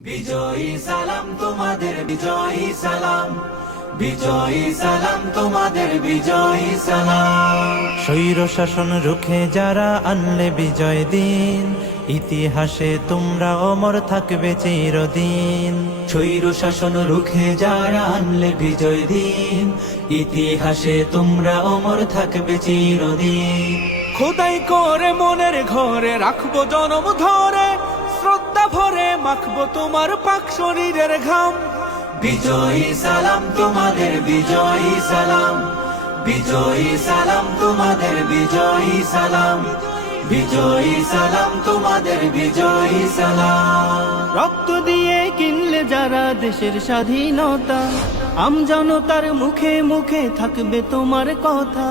বিজয়ী সালাম তোমাদের, বিজয়ী সালাম, বিজয়ী সালাম তোমাদের, বিজয়ী সালাম। স্বৈর শাসন রুখে যারা আনলে বিজয় দিন, ইতিহাসে তোমরা অমর থাকবে চিরদিন। স্বৈর শাসন রুখে যারা আনলে বিজয় দিন, ইতিহাসে তোমরা অমর থাকবে চিরদিন। খোদাই করে মনের ঘরে রাখবো জনম ধরে, শ্রদ্ধা ভরে মাখবো তোমার পাক শরীরের ঘাম। বিজয়ী সালাম তোমাদের, বিজয়ী সালাম, বিজয়ী সালাম তোমাদের, বিজয়ী সালাম, বিজয়ী সালাম তোমাদের, বিজয়ী সালাম। রক্ত দিয়ে কিনলে যারা দেশের স্বাধীনতা, আমজনতার মুখে মুখে থাকবে তোমার কথা।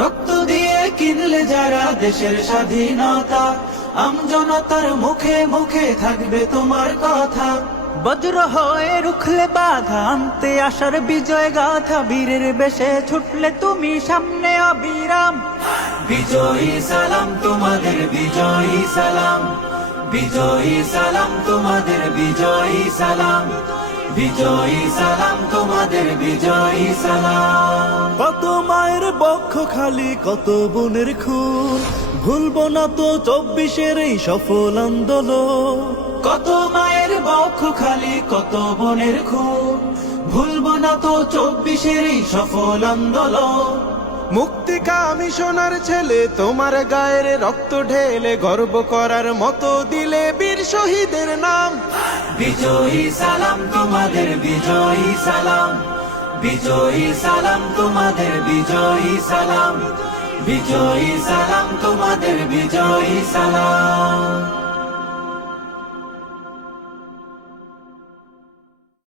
রক্ত দিয়ে কিনলে যারা দেশের স্বাধীনতা, আমজনতার মুখে মুখে থাকবে তোমার কথা। বজ্র হয়ে রুখলে বাধা, আনতে আসার বিজয় গাথা, বীরের বেশে ছুটলে তুমি সামনে অবিরাম। বিজয়ী সালাম তোমাদের, বিজয়ী সালাম, বিজয়ী সালাম তোমাদের, বিজয়ী সালাম, বিজয়ী সালাম তোমাদের, বিজয়ী সালাম। কত মায়ের বক্ষ খালি, কত বোনের খুন, ভুলবো না তো 24-এর এই সফল আন্দোলন। কত মায়ের বক্ষ খালি, কত বোনের খুন, ভুলবো না তো 24-এর এই সফল আন্দোলন। মুক্তিকামী সোনার ছেলে তোমার গায়ের রক্ত ঢেলে, গর্ব করার মতো দিলে বীর শহীদের নাম। বিজয়ী সালাম তোমাদের, বিজয়ী সালাম, বিজয়ী সালাম তোমাদের, বিজয়ী সালাম, বিজয়ী সালাম তোমাদের, বিজয়ী সালাম।